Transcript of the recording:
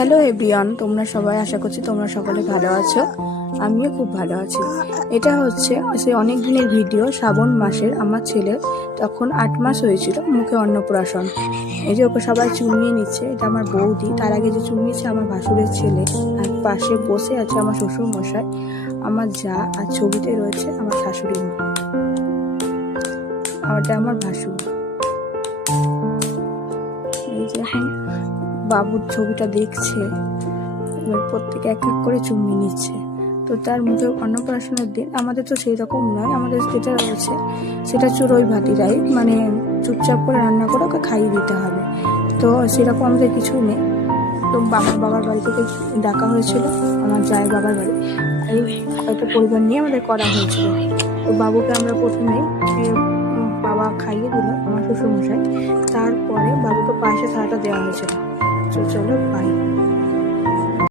Hello everyone, তোমরা সবাই আশা করছি তোমরা সকলে ভালো আছো। আমিও খুব ভালো আছি। এটা হচ্ছে সে অনেক দিনের ভিডিও। শ্রাবণ মাসের আমার ছেলে তখন 8 মাস হয়েছিল, মুখে অন্নপ্রাশন। এই যে ওকে সবাই চুমিয়ে নিচ্ছে, এটা আমার বৌদি। তার আগে যে চুমিয়েছে আমার ভাসুরের ছেলে, আর পাশে বসে আছে আমার শ্বশুর মশাই, আমার যা, আর ছবিতে রয়েছে আমার শাশুড়ি মা, আর এটা আমার ভাসুর। এই যে এখন বাবুর ছবিটা দেখছে, এবার প্রত্যেকে এক এক করে চুমিয়ে নিচ্ছে। তো তার মুখে অন্নপ্রাশনের দিন আমাদের তো সেই রকম নয়, আমাদের যেটা রয়েছে সেটা চুরোই ভাতিরাই, মানে চুপচাপ করে রান্না করে ওকে খাইয়ে দিতে হবে। তো সেরকম আমাদের কিছু নেই। তো আমার বাবার বাড়ি থেকে ডাকা হয়েছিল, আমার জায়ের বাবার বাড়ি, এই হয়তো পরিবার নিয়ে আমাদের করা হয়েছিল। তো বাবুকে আমরা প্রথমেই বাবা খাইয়ে দিল আমার শ্বশুরমশাই, তারপরে বাবুকে পায়েসে থালাটা দেওয়া হয়েছিল। চলো পাই।